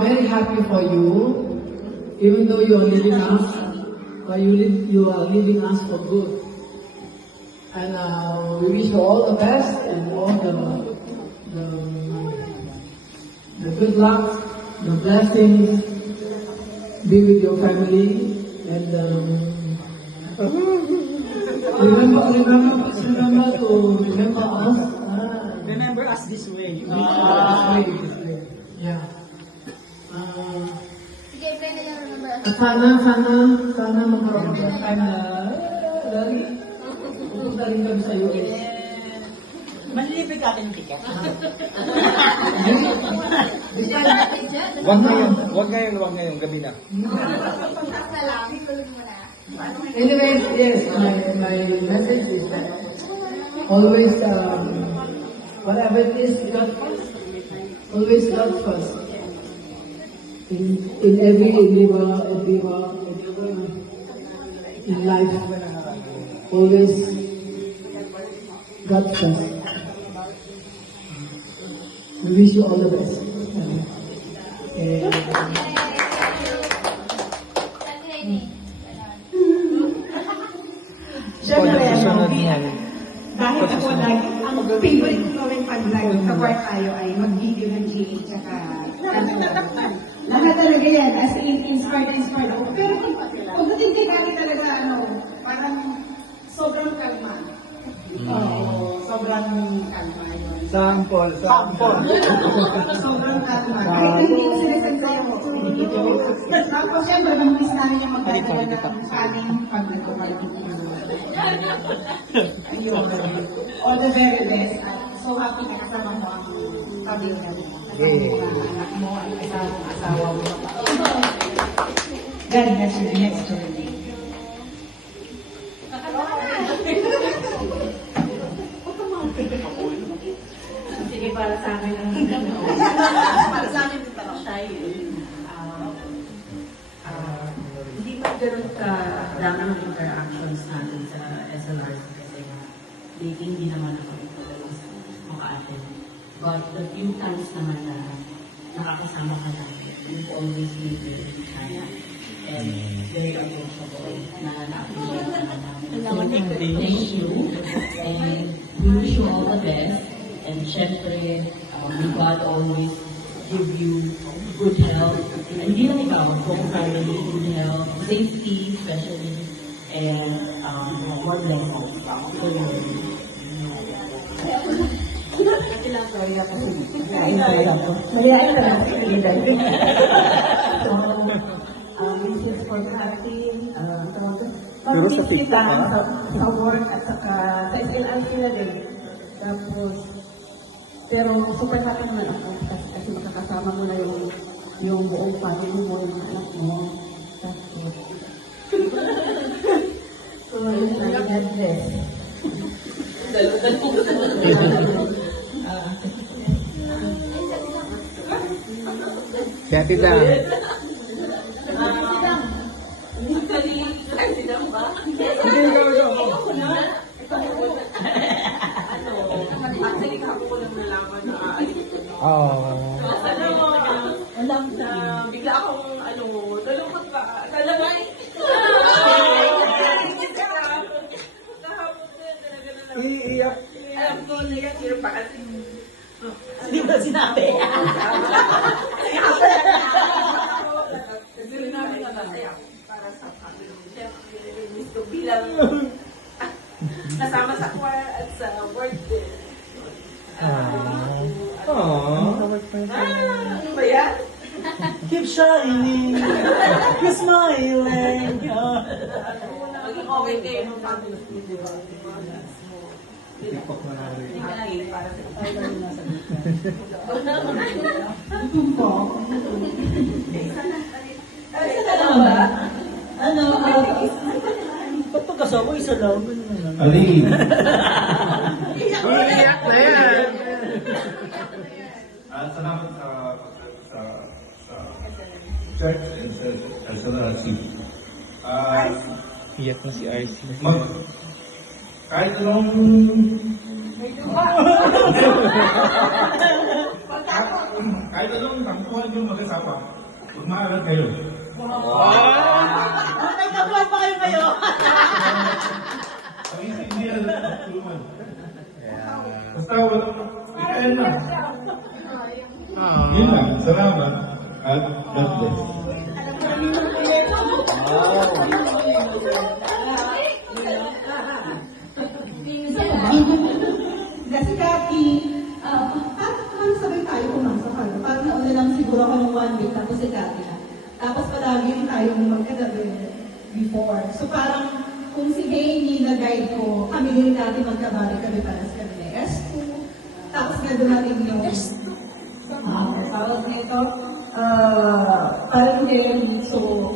very happy for you, even though you are leaving us, but you are leaving us for good. And we wish you all the best and all the good luck, the blessings, be with your family, and remember us. Remember us this way. This way. Yeah. Sige, pray na yung remember us. At sana magkaroon ng time na pupunta rin kami sa US. Manlilibre ka atin ng ticket. Wag ngayon, gabi na. Pagkas na lang, tulog mo na. Anyway, yes, my message is that always, whatever it is, God first. Always God first. In every endeavor in life, always God first. We wish you all the best. And, Siyempre, dahil ako lagi, ang favorite ko gawin pag nag-work tayo ay mag-video ng GH tsaka lahat talaga yan, as in, inspired ako. Pero pagdating kay Kali talaga, parang sobrang kalma. Oo, sobrang kalma yun. Sample. Sobrang kalma. Kahit hindi ko sinasan sa'yo. Tapos siyempre, namiss namin yung magdadala ng kaling pag nagkumalikit. Ayun. All the very best. So happy na kasama mo ang pamilya mo. Kasama mo ang anak mo, ang asawa mo. God bless you next journey. Sige, para sa akin ang para sa akin yung tanong siya hindi pa ganun ka dami ng interactions natin sa SLRC kasi hindi naman ako maka-attend. But the few times naman na nakakasama ka natin, you've always been very kind and very approachable na na-appreciate naman namin. So, thank you and we wish you all the best. And syempre, may God always give you good health. And hindi lang ikaw, buong family, good health, safety especially, and more blessings. So yun. Mayayain na lang sa kailan. So, this is for Catherine. Pero sa Pag-visit TikTok, lang sa work at saka sa SLRC na din. Tapos, pero super happy naman ako kasi makakasama mo na yung buong family mo, yung mga anak mo. Tapos, so, yun na, God bless. Kaya tita. Bigla akong, nalungkot pa. Talaga Iiyak. alam ko, naiyak pero pa kasi. Hindi ba sinabi? Kasi rin namin natataya para sa family. Siyempre, miss ko bilang kasama sa choir at sa work din. Ano ba yan? Keep shining, keep smiling. Maging okay kayo ng family, di ba? TikTok na rin. Para sa Ba't pagkasama isa lang? Ali. iiyak na yan. Salamat sa church and sa SLRC. Iyak na si RC. Kahit anong kahit anong tampo magkabuhan yung mag-asawa, magmaaral kayo. May kabuhan pa kayo kayo. Ang hindi yan tulungan. Basta wala, ikain na. Yun lang, salamat at God bless. Kasi Kati, parang sabay tayo pumasok. Parang nauna lang siguro ako ng 1 week, tapos si Kati na. Tapos palagi rin tayong magkatabi before. So parang kung si Hailey na guide ko, kami rin natin magkabalik kami para sa kami na S2. Tapos nga dumating yung tawag nito, parang ngayon, so,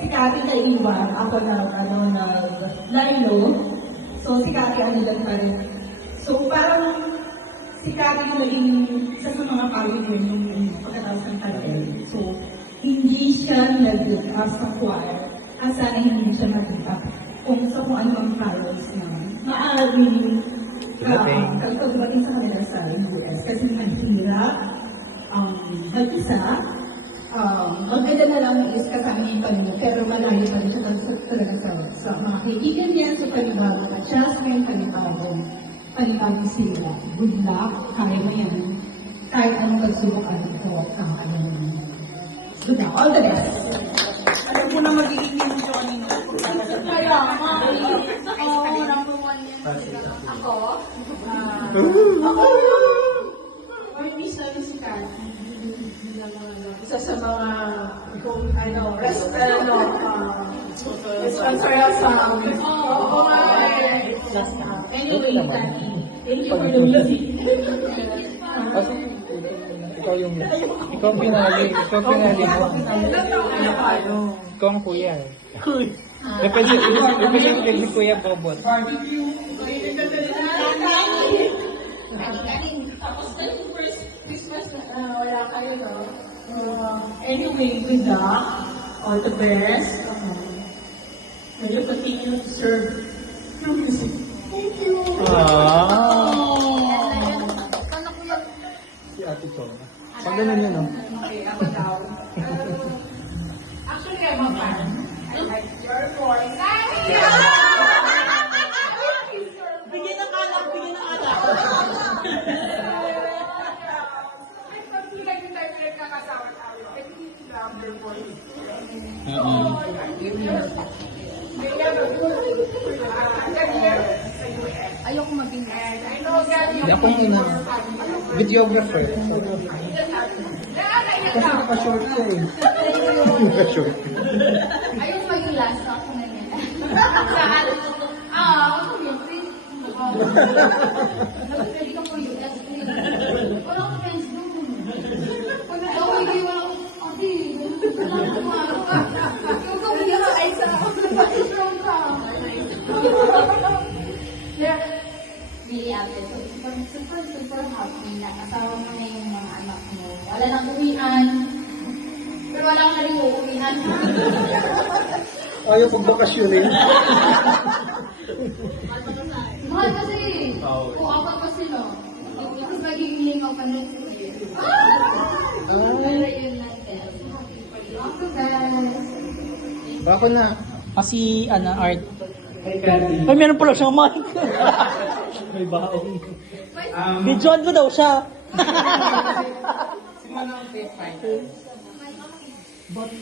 si Kati na iwan, ako na, Lilo. So, si Kati ano lang pa rin. So, parang si Kati na naging isa sa mga pawin yung pagkatapos ng tagal. So, hindi siya nag-up sa choir at sana hindi siya nag-up kung sa kung ano ang trials na maaaring kapag dumating sa kanila sa US. Kasi mahirap mag-isa. Maganda na lang is kasama niya yung Panginoon, pero malayo pa rin siya talaga sa mga kaibigan niya, sa panibagong adjustment, panibagong sila. Good luck, kaya mo yan. Kahit anong pagsubok ito, good luck, all the best. Alam ko na magiging yung Johnny no? Kaya nga, number 1 yan. Ako? Miss namin si Cathy. Isa sa mga, responsible sa amin. Anyway, Cathy, thank you for the music. Ikaw pinali mo. Ikaw ang kuya eh. Represent si Kuya Bobot. Tapos na yung first Christmas na wala kayo, no? Anyway, good luck. All the best. May you continue to serve your music. Thank you. Si Ate Chong. Pag ganun yun, no? Okay, ako daw. Actually, I'm a fan. I like your voice. Bigyan ng alak, bigyan ng alak. Ayoko mabingis. Hindi ako videographer. Kasi naka-short siya eh. Naka-short. Ayoko maging last ako na yan. Ako yun. Pwede ka po yun. Wala akong friends doon. Wala akong hindi wala akong wala akong kumaro ka. Yung kami ka ay sa strong ka. Really ate, super happy na kasama mo na yung mga anak mo. Wala nang uwian. Pero wala ka rin uuwian. Ayaw pagbakasyon eh. Mahal kasi. O, apat pa sila. Tapos magiging lima pa na sila. Pero yun natin. All the best. Bako na. Kasi, Art. Hey, Cathy. Ay, meron pala siyang mic. May baong. Videoan ko daw siya.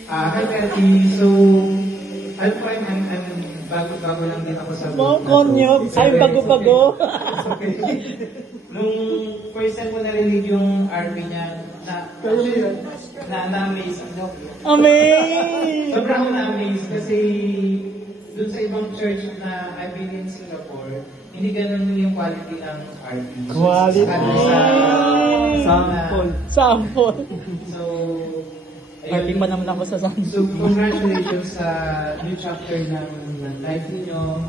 Hi, Cathy. So, alam ko, bago lang din ako sa Mga konyok. Ay, bago-bago. Okay. Nung first time ko narinig yung RP niya, na-amaze ako. Amazing! Sobrang ako na-amaze kasi dun sa ibang church na I've been in Singapore, hindi ganun yung quality ng RP. Quality. Sample. So, Parting pa naman ako sa sample. So, congratulations sa new chapter ng life ninyo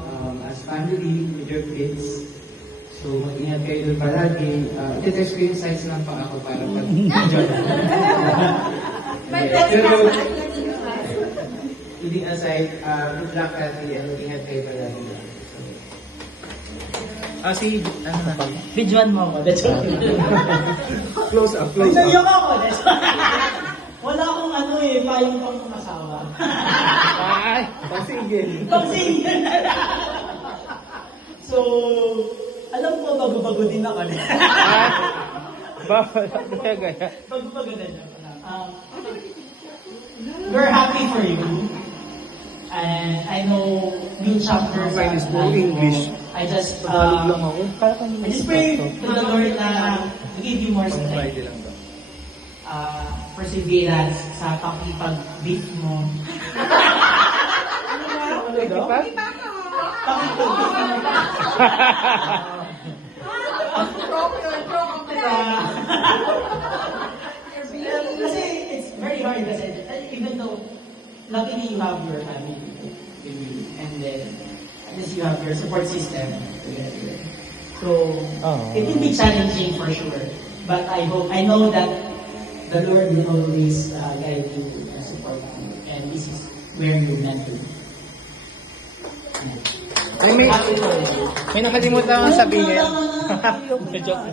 as family with your kids. So, mag-ingat kayo doon palagi. Iti-test ko yung size lang pa ako para pag-enjoy. Pero, kidding aside, good luck Cathy and mag-ingat kayo palagi. Si, ano na? Videoan mo ako. That's all. Close up, close up. Naiyak ako. That's all. Wala akong ano eh, payong pang asawa. Ay, pasigil. Pag-single na lang. So, alam ko, bago-bago din ako. Bawal ako gaya. Bago-bago din ako. We're happy for you. And I know new chapters. Mine is are more life. English. I just, Tagalog lang ako. I just pray to the Lord na to give you more strength. Friday lang daw. Perseverance sa pakipag-beat mo. Pakipag? Kasi it's very hard kasi even though luckily you have your family with you and then at least you have your support system together. So it will be challenging for sure. But I know that the Lord will always guide you and support you. And this is where you're meant to be. Ay, may nakalimutan akong sabihin. Joke.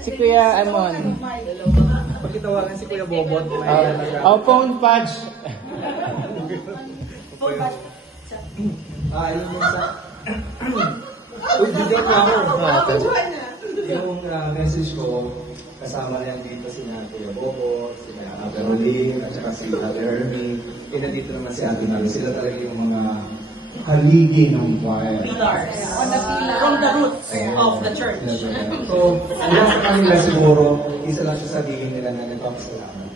Si Kuya Amon. Pagkitawagan si Kuya Bobot. Phone patch. Yun yung sa... Uy, bigyan ko ako. Yung message ko, kasama na yan dito si Kuya Bobo, si Ate Rolin, at saka si Ate Ernie. Nandito naman si Ate Nalo. Sila talaga yung mga haligi ng choir. Pillars. From the roots of the church. So, wala sa kanila siguro, isa lang sa sabihin nila na nagpapasalamat.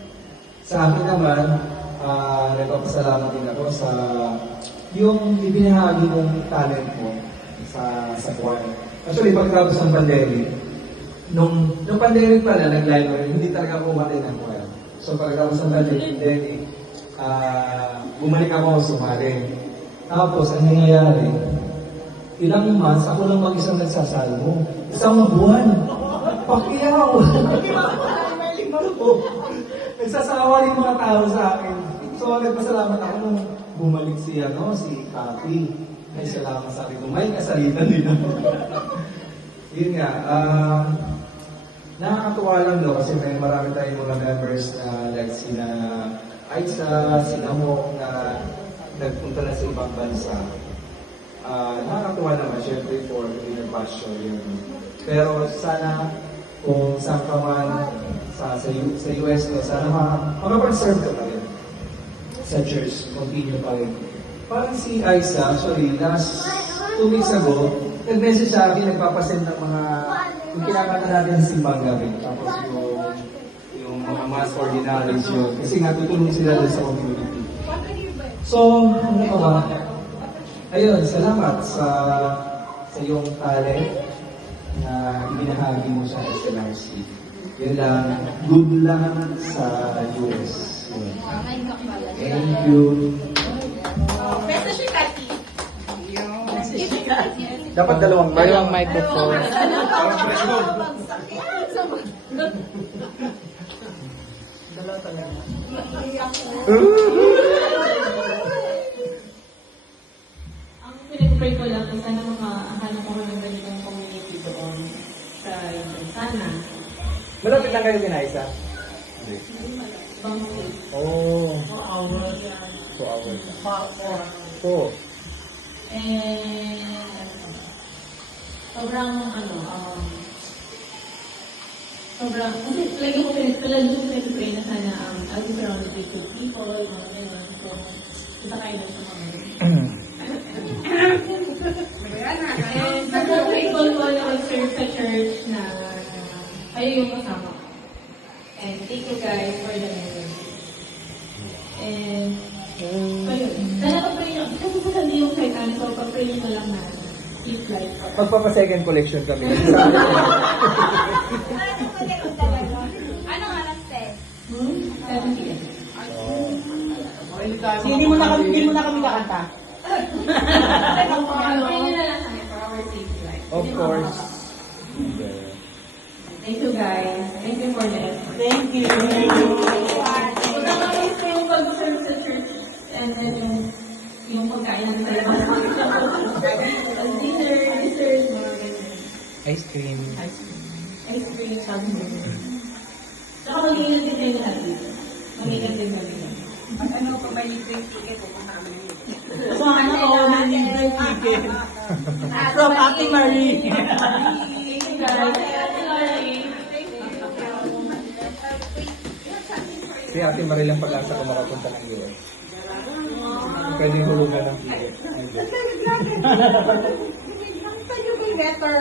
Sa akin naman, nagpapasalamat din ako sa yung ibinahagi mong talent mo sa choir. Actually, pagkatapos ng pandemic, nung pandemic pala, nag-live rin, hindi talaga ako umatay ng choir. So, pagkatapos ng pandemic, bumalik ako sumali. Tapos, ang nangyayari, ilang months, ako lang mag-isang nagsasalmo. Isang buwan. Pakiyaw! Nagsasawa rin mga tao sa akin. So, nagpasalamat ako nung bumalik si Kathy. May salamat sa akin. May kasalitan nila. Yun nga, nakakatuwa lang daw kasi may marami tayong mga members na like sina Aiza, sina Mo, na nagpunta na sa ibang bansa. Nakakatuwa naman, syempre for inner passion yun. Pero sana kung saan ka man sa US, no, sana makapag-serve ka pa rin sa church, continue pa rin. Parang si Aiza, actually, last 2 weeks ago, nag-message sa akin, nagpapasend ng mga, yung kinakanta natin sa simbang gabi. Tapos yung mga mass ordinaries yun. Kasi nga, tutulong sila doon sa community. So, ano ka ba? Ayun, salamat sa iyong talent na ibinahagi mo sa SLRC. Yun lang, good luck sa US. Thank you. Message si Cathy. Dapat dalawang microphone. Ang pinag-pray ko lang is sana makahanap ko ng ganitong community doon sa sana. Malapit lang kayo kina Aiza? Bangkit. Oh. 4 hours. 2 hours. 4. 4. And sobrang kasi lagi ko pinag-pray na sana I'll be surrounded with good people, mga ganyan. So, kita kayo na sa mga and sobrang grateful ko na mag-serve sa church na kayo yung kasama ko. And thank you guys for the memory. And ayun, sana pag-pray nyo, kasi sa hindi yung Titanic, so pag-pray nyo lang na keep life. Magpapa-second collection kami. Ano alas 10? 7 p.m. Hindi mo na kami nakanta. Pray nyo na lang kami for our safe life. Of course. Thank you guys. Thank you for the effort. Thank you. Nakakamiss ko yung pag-serve sa church and then yung pagkain natin sa labas. Dinner, desserts, mga Ice cream. Ice cream, sabi mo. Saka mag-ingat din kayo lahat dito. Mag-ingat din kami. Pag ano, pag may libreng ticket, pupunta kami. So, ano ko, nag-libre ticket. From Ate Marie. Thank you guys. Ate Marie. Si Ate Marie lang pag-asa ko makapunta ng US. Pwede hulugan ng ticket. Sa'yo ba yung letter?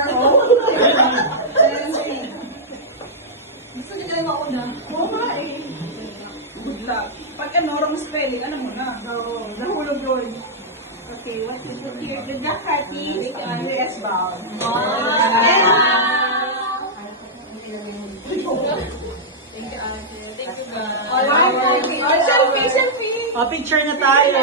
Gusto niyo kayo mauna? Oo nga eh. Good luck. Pag ano, wrong spelling, ano mo na? Oo, nahulog yun. Okay, what's the book here? The Jack Hattie, US bound. Thank you, guys. Selfie, selfie! Picture na tayo!